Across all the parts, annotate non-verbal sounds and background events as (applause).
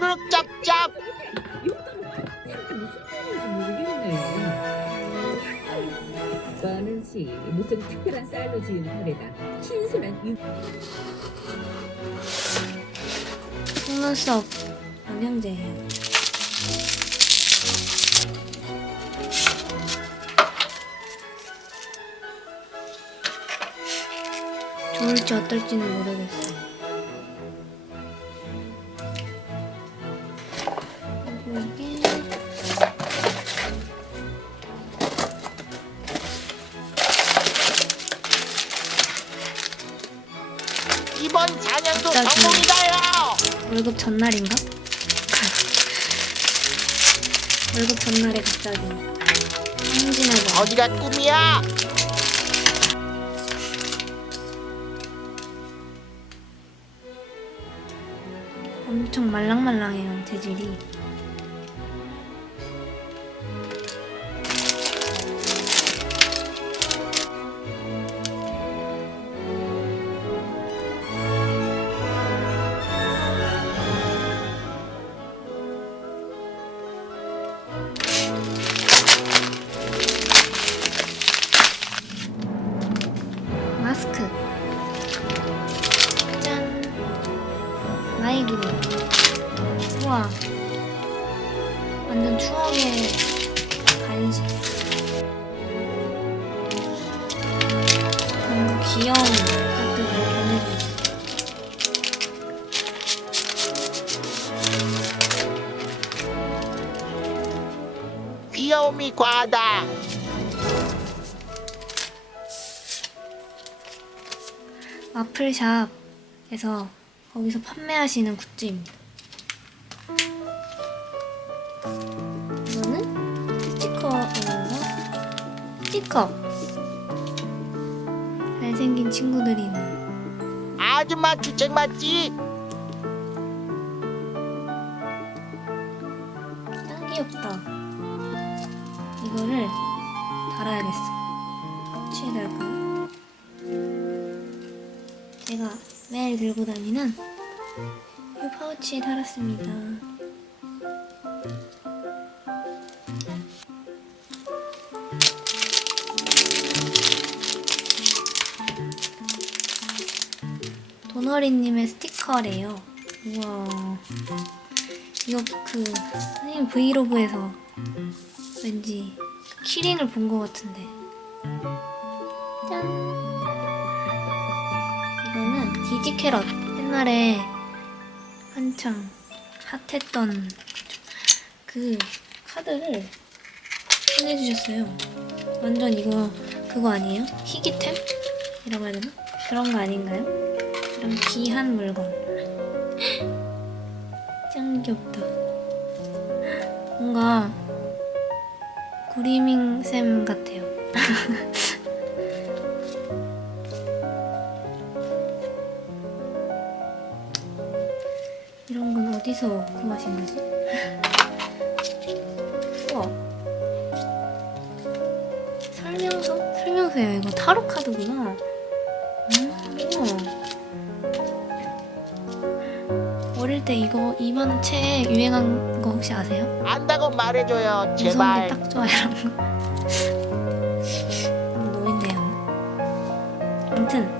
우르륵 짭짭. 저는지 무슨 특별한 쌀로 지은 카레다. 신선한 유... 속눈썹 영양제예요. 좋을지 어떨지는 모르겠어요. 전날인가? 월급 전날에 갑자기 행진해서 어디가 꿈이야 엄청 말랑말랑해요 재질이. 귀여운 카드를 보내주셨어요. 귀여움이 과하다. 와플샵에서 거기서 판매하시는 굿즈입니다. 이거는? 스티커 잘 생긴 친구들이 있는 아줌마 주책 맞지 짱 귀엽다. 이거를 달아야겠어. 치에 달까요? 제가 매일 들고 다니는 이 파우치에 달았습니다. 도너리님의 스티커래요. 우와. 이거 그 선생님 브이로그에서 왠지 키링을 본 것 같은데 짠 이거는 디지 캐럿 옛날에 한창 핫했던 그 카드를 보내주셨어요 완전 이거 그거 아니에요? 희귀템 이라고 해야 되나? 그런 거 아닌가요? 이런 귀한 물건 짱 귀엽다. 뭔가 구리밍 쌤 같아요. 이런 건 어디서 구하신 거지? 우와. 설명서? 설명서예요. 이거 타로 카드구나. 음, 우와. 때 이거 이만 채 유행한 거 혹시 아세요? 안다고 말해줘요 무서운데 제발 딱 좋아 이런 거. 너무 노인네요. 아무튼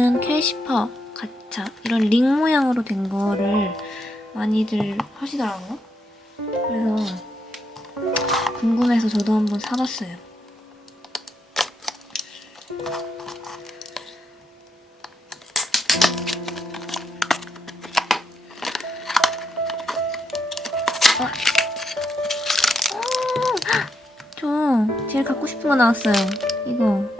이거는 캐시퍼 가차 이런 링 모양으로 된 거를 많이들 하시더라고요. 그래서 궁금해서 저도 한번 사봤어요. 어. 아, 저 제일 갖고 싶은 거 나왔어요. 이거.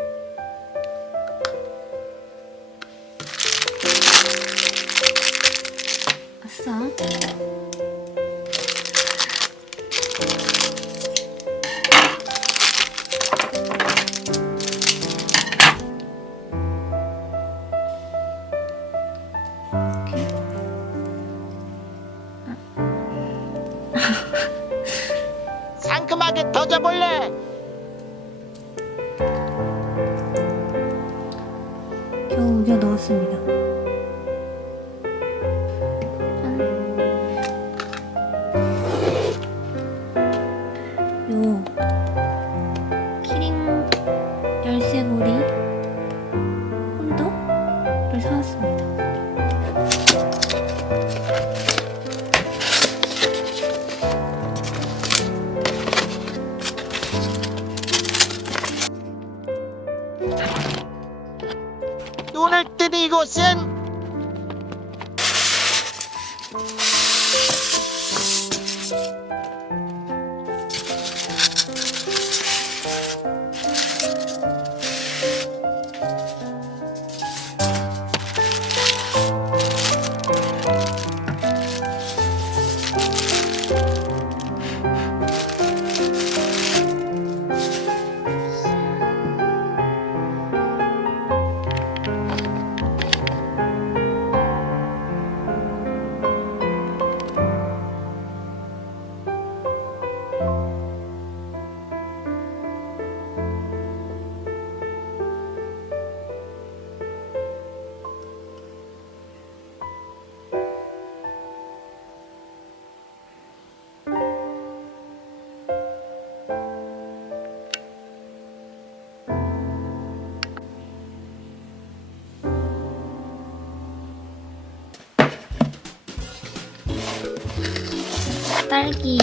딸기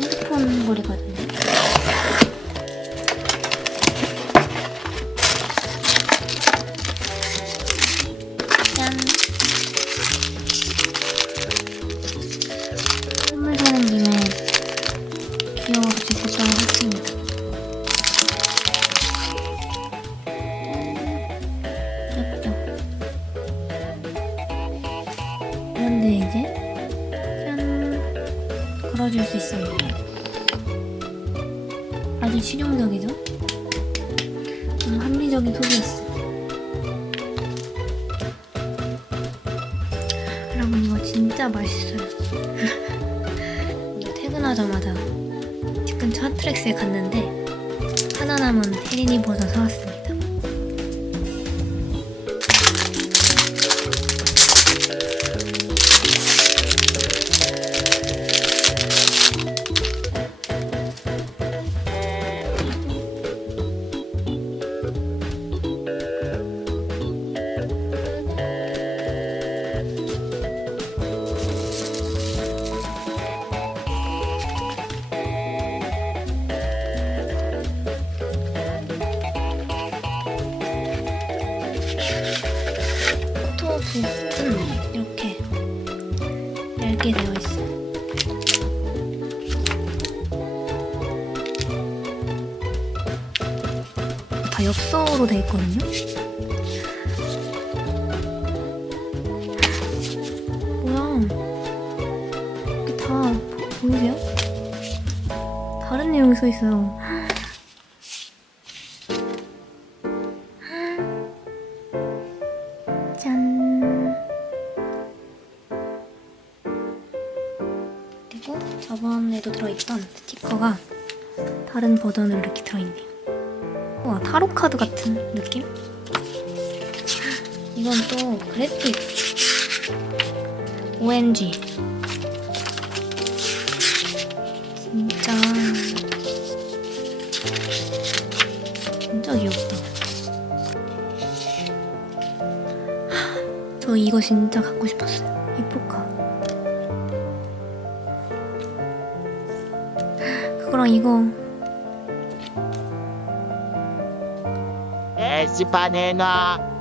핸드폰 고리거든요. 짠. 음, 합리적인 소비였어. 여러분 이거 진짜 맛있어요. (laughs) 퇴근하자마자 집 근처 핫트렉스에 갔는데 하나 남은 혜린이 버섯 사왔습니 부분 이렇게 얇게 되어 있어요. 다 엽서로 되어 있거든요. 뭐야? 이게 다 보- 보이세요? 다른 내용이 써 있어요. 다른 버전으로 이렇게 들어있네요. 와, 타로 카드 같은 느낌? 이건 또 그래픽 OMG 진짜 진짜 귀엽다. 저 이거 진짜 갖고 싶었어요. 이 포카. 그거랑 이거 de Ipanema.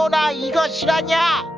코로나 이것이라냐?